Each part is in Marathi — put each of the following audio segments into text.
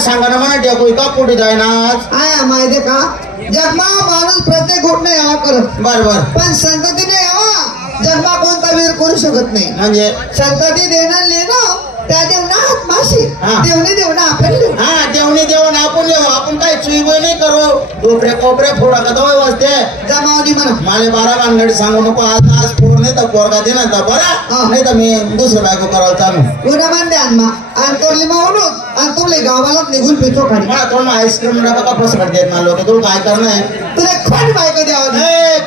सांगा ना म्हणा टेकू का कुठे जायना माहितीये का जगमा माणूस प्रत्येक घोट नाही यावा करत बरोबर पण संततीने यावा जगमा कोणता वीर करू शकत नाही म्हणजे संतती देणं लेणं त्या देवना हात माशी देवने देवना आपण देवने देऊन आपण काय चुईबोय नाही करू डोकऱ्या कोपऱ्या फोडा का तो वाजते जमावणी म्हणा मला 12 भानगडी सांगू नको आज फोड नाही तर पोरगा दे ना तर बरं नाही तर मी दुसरं बायको करायला चालू उद्या मांडे आणमा आणि तोरली मावून आणि तुला गावालाच निघून पिचो खाली मला थोडं आईस्क्रीम डबा का पसरत देत ना लोक तू काय करणार तुला कोणी बायको द्यावं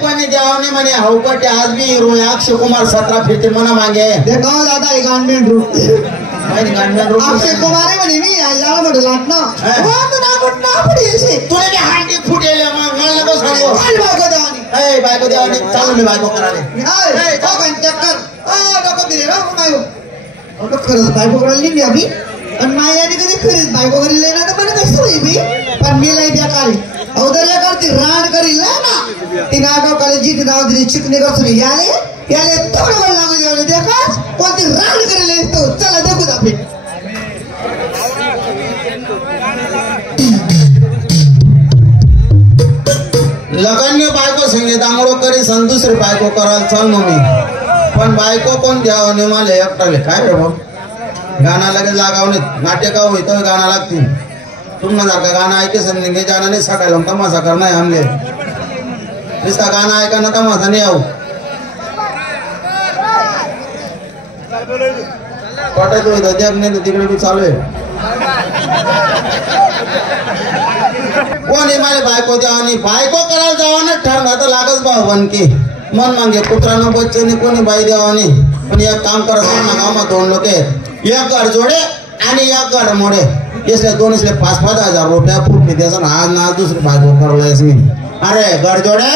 कोणी द्यावं नाही म्हणे हौपटे आज बी हिरो अक्षय कुमार 17 फिरते म्हणा मागे देखा दादा गांडमेंट रूट अक्षय कुमार आहे म्हणे मी याला म्हटलं लाटणं तुला हांडी फुटेल मग मला नको सांगू बायको द्यावं बायको द्यावं चालू मी बायको करायला खरंच बायको करायला मी अभि पण माझ्याने कधी खरीच बायको करी ना तर मला कसं होई मी पण मी लई बेकार औदर्या करते राड करील ना ती नाटक कॉलेजी ती नाव दिली चिकणी करतो याले थोडं वेळ लागू द्यावं देखाच कोणती राड करेल तो चला देखू आपण लगान्य बायको संगीत आंघोळ करी सन दुसरी बायको करायला चाललो मी पण बायको कोण द्यावं नाही मला एकटाले काय रे भाऊ गाणं लगेच लागावले नाट्य होई तर गाणं लागतील तुम्हाला जर का गाणं ऐके सर निघे जाणं नाही सकाळला तमाशा कर नाही आणले नुसता गाणं ऐका ना तमाशा नाही आऊ पटायचं होतं जग नाही तर तिकडे बी चालू आहे कोणी मला बायको द्यावं नाही बायको करायला जावं ना ठरला तर लागच भाऊ बनकी मन मागे कुत्रानं बच्चनी कोणी बाई द्यावा नाही पण एक काम करत ना गावात 2 लोक आहेत एक घर जोडे आणि एक घर मोडे इसले 5,000 रुपया फुटले त्याचा आज ना दुसरी बायको करलायस मी अरे घर जोडे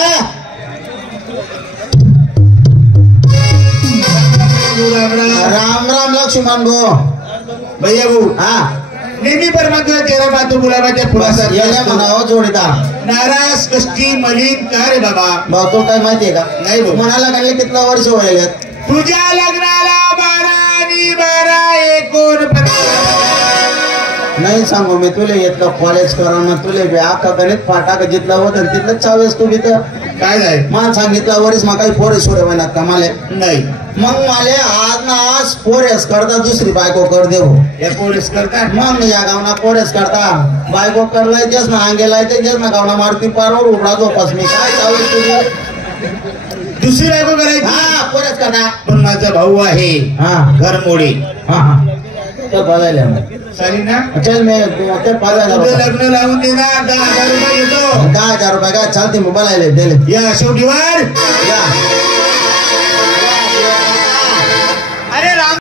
राम राम लक्ष्मण भाऊ भैया भाऊ हा नेहमी परमात्मा तेरा मातृ गुलाबाच्या फुलासारखे याला म्हणावं जोडीदार नाराज कष्टी मलिन का रे बाबा भाऊ तो काय माहितीये का नाही भाऊ म्हणाला लागले कितना वर्ष व्हायला तुझ्या लग्नाला 12 नाही सांगू मी तुला येतलं कॉलेज करा मग तुला अख्खा गणित फाटा जितला होतं तिथलं 40 तू तिथं काय नाही मला सांगितलं वरीस मग काही पोरे सोडे महिना कमाले नाही मग मला आज ना आज पोरेस करता दुसरी बायको कर देऊ या पोलीस करतात मग या गावना पोरेस करता बायको करलाय तेच ना अंगेलाय तेच ना गावना मारती पारवर उघडा झोपास मी काय चालू तुझी दुसरी बायको करायची हा पोरेस करता पण माझा भाऊ आहे हा घर मोडे हा तो बघायला चालेल ना चल मी ते 5,000 लग्न लावून देणार 10,000 रुपये घेतो 10,000 रुपये काय चालते मोबाईल दिले या शेवटीवर या